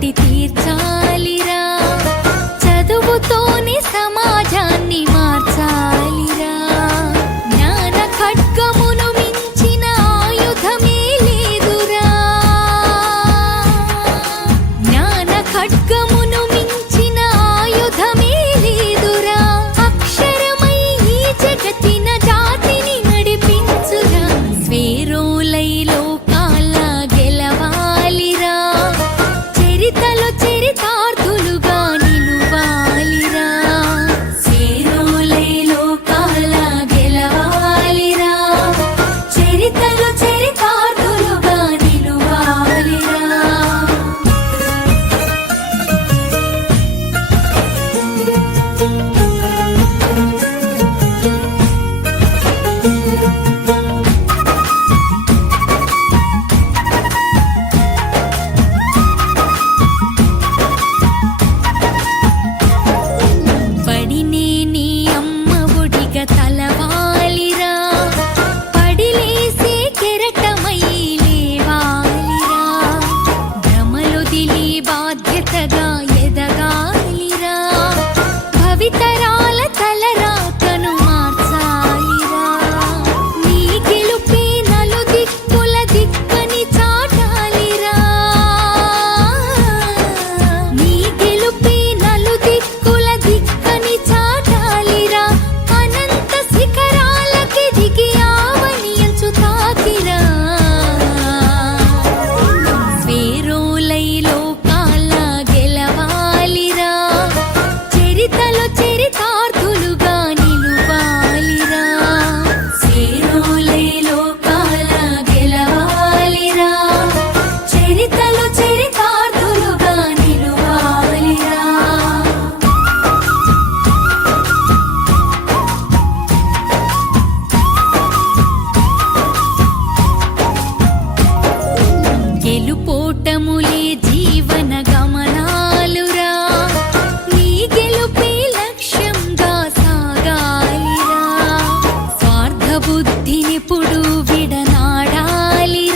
కట్టి తీర్చాలిరా, చదువుతోనే సమాజాన్ని మార్చాలిరా. జ్ఞాన ఖడ్గమును మించిన ఆయుధమే లేదురా, జ్ఞాన ఖడ్గమును మించిన ఆయుధమే లేదురా. అక్షరమై ఈ జగతిన జాతిని నడిపించురా, స్వేరోలై లోకాల గెలవాలిరా, చరితలో చరితార్థులుగా నిలువాలిరా. స్వేరోలై లోకాల గెలవాలిరా, చరితలో చరితార్థులుగా నిలువాలిరా. పడినే నీ అమ్మ ఒడిగా తలవాలిరా, పడిలేసే కెరటమై లేవాలిరా. భ్రమలొదిలి బాధ్యతగా ఎదగాలిరా, భవితరాల తలరాతను మార్చాలిరా. నీ గెలుపే నలుదిక్కుల దిక్కని చాటాలిరా, నీ గెలుపే నలుదిక్కుల దిక్కని చాటాలిరా. అనంత శిఖరాలకి దిగి ఆవని అంచు తాకిరా, స్వేరోలై లోకాల గెలవాలిరా, చరితలో చరితార్థులుగా నిలువాలిరా. స్వేరోలై లోకాల గెలవాలిరా, చరితలో చరితార్థులుగా నిలువాలిరా. గెలుపో